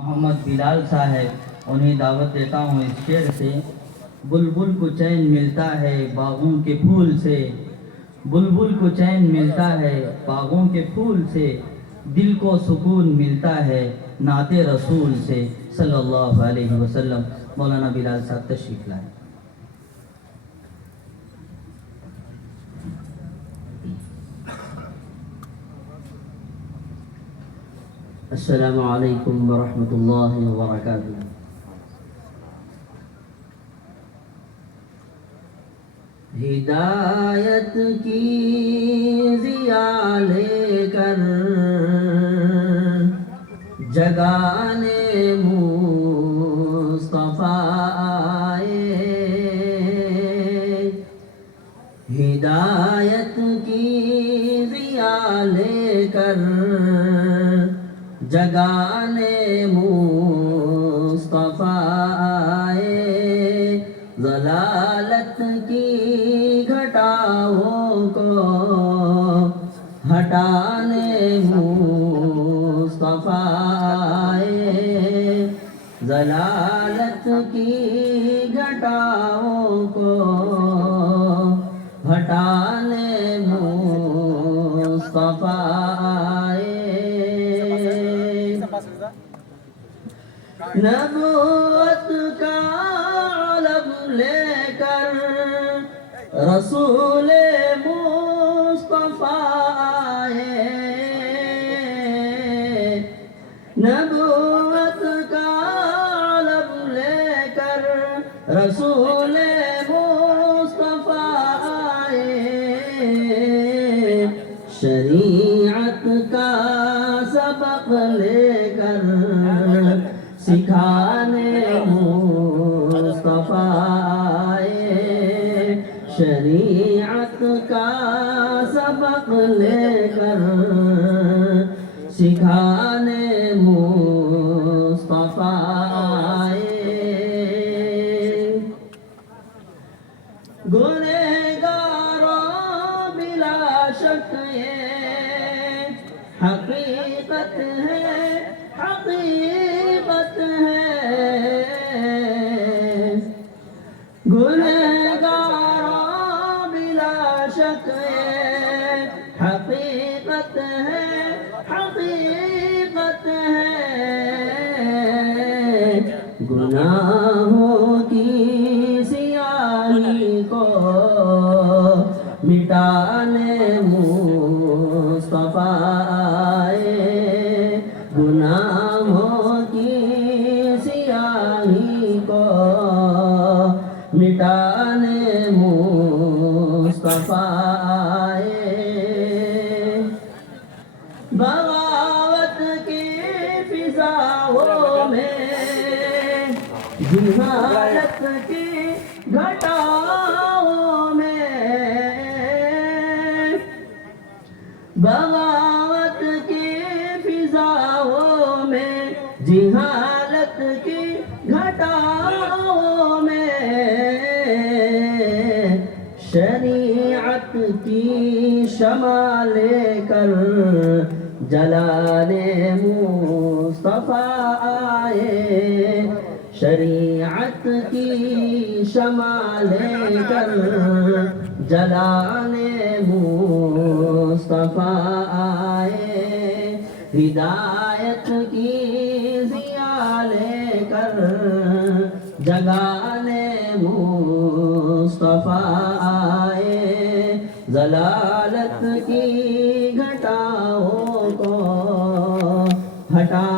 محمد بلال صاحب انہیں دعوت دیتا ہوں اس شعر سے۔ بلبل کو چین ملتا ہے باغوں کے پھول سے، بلبل کو چین ملتا ہے باغوں کے پھول سے، دل کو سکون ملتا ہے نعت رسول سے صلی اللہ علیہ وسلم۔ مولانا بلال صاحب تشریف لائیں۔ السلام علیکم ورحمۃ اللہ وبرکاتہ۔ ہدایت کی ضیا لے کر جگانے مصطفیٰ آئے، ہدایت کی ضیا لے کر جگانے مصطفیٰ آئے، ضلالت کی گھٹاؤں کو ہٹانے مصطفیٰ آئے، ضلالت کی گھٹاؤں کو ہٹانے مصطفیٰ آئے۔ نبوت کا علم لے کر رسول مصطفیٰ آئے، نبوت کا علم لے کر رسول مصطفیٰ آئے، شریعت کا سبق لے کر سکھانے مصطفیٰ آئے، شریعت کا سبق لے کر سکھانے مصطفیٰ آئے۔ گنہگاروں بلا شک یہ حقیقت ہے، حقیقت ہے، گنہگاروں بلا شک یہ حقیقت ہے، حقیقت ہے، گناہوں کی سیاہی کو مٹانے مصطفیٰ آئے، گناہوں کی سیاہی کو مٹانے مصطفیٰ آئے، بغاوت کی فضاؤں میں جہالت کی گھٹاؤں میں، بغاوت کی فضاؤں میں جہالت کی گھٹاؤں میں، شریعت کی شمع لے کر جلانے مصطفیٰ آئے، شریعت کی شمع لے کر جلانے مصطفیٰ آئے، ہدایت کی ضیا لے کر جگانے مصطفیٰ آئے، ضلالت کی گھٹاؤں کو ہٹا